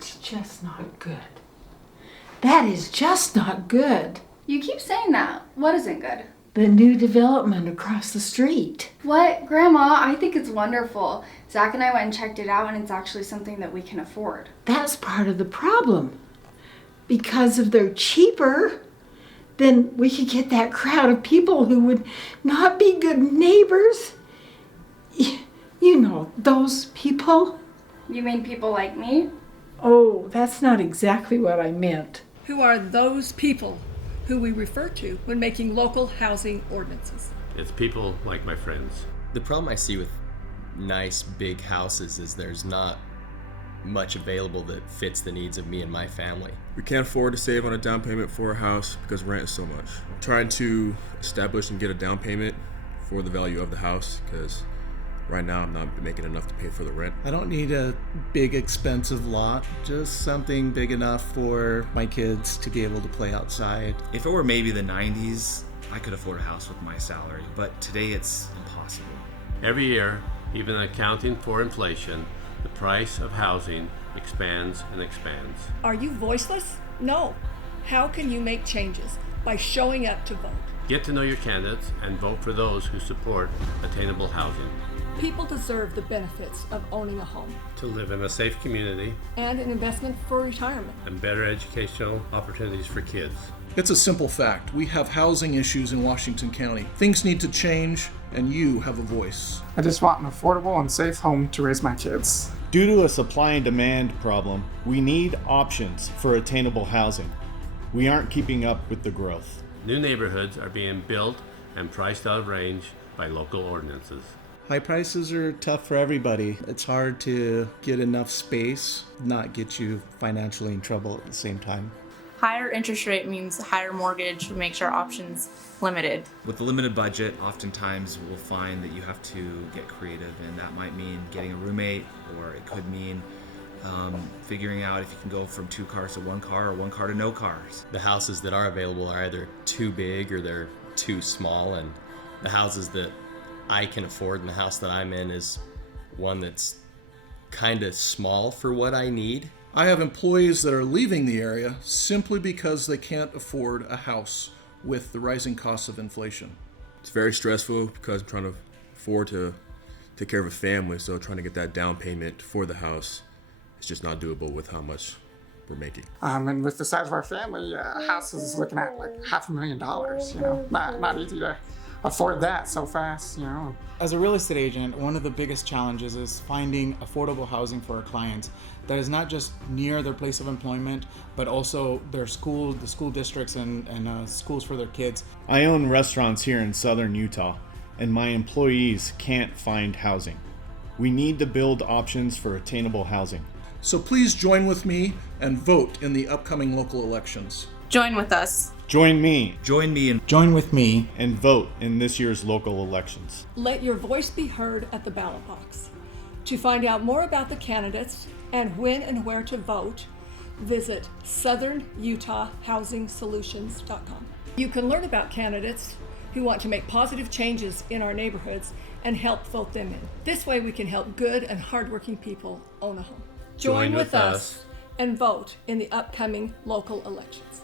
It's just not good. That is just not good. You keep saying that. What isn't good? The new development across the street. What? Grandma, I think it's wonderful. Zach and I went and checked it out, and it's actually something that we can afford. That's part of the problem. Because if they're cheaper, then we could get that crowd of people who would not be good neighbors. You know, those people. You mean people like me? Oh, that's not exactly what I meant. Who are those people who we refer to when making local housing ordinances? It's people like my friends. The problem I see with nice big houses is there's not much available that fits the needs of me and my family. We can't afford to save on a down payment for a house because rent is so much. I'm trying to establish and get a down payment for the value of the house because right now I'm not making enough to pay for the rent. I don't need a big expensive lot, just something big enough for my kids to be able to play outside. If it were maybe the 90s, I could afford a house with my salary, but today it's impossible. Every year, even accounting for inflation, the price of housing expands and expands. Are you voiceless? No. How can you make changes? By showing up to vote. Get to know your candidates and vote for those who support attainable housing. People deserve the benefits of owning a home To live in a safe community and an investment for retirement. and better educational opportunities for kids. It's a simple fact. We have housing issues in Washington County. Things need to change, and you have a voice. I just want an affordable and safe home to raise my kids. Due to a supply and demand problem, we need options for attainable housing. We aren't keeping up with the growth. New neighborhoods are being built and priced out of range by local ordinances. High prices are tough for everybody. It's hard to get enough space, not get you financially in trouble at the same time. Higher interest rate means higher mortgage, which makes our options limited. With the limited budget, oftentimes we'll find that you have to get creative, and that might mean getting a roommate, or it could mean figuring out if you can go from 2 cars to 1 car or 1 car to no cars. The houses that are available are either too big or they're too small, and the houses that I can afford and the house that I'm in is one that's kind of small for what I need. I have employees that are leaving the area simply because they can't afford a house with the rising costs of inflation. It's very stressful because I'm trying to afford to take care of a family, so trying to get that down payment for the house is just not doable with how much we're making. And with the size of our family, a house is looking at like $500,000, you know, not easy to afford that so fast, you know. As a real estate agent, one of the biggest challenges is finding affordable housing for our clients that is not just near their place of employment, but also their school, the school districts and schools for their kids. I own restaurants here in southern Utah, and my employees can't find housing. We need to build options for attainable housing. So please join with me and vote in the upcoming local elections. Join with us. Join me. Join me and Join with me. And vote in this year's local elections. Let your voice be heard at the ballot box. To find out more about the candidates and when and where to vote, visit southernutahhousingsolutions.com. You can learn about candidates who want to make positive changes in our neighborhoods and help vote them in. This way we can help good and hardworking people own a home. Join with us and vote in the upcoming local elections.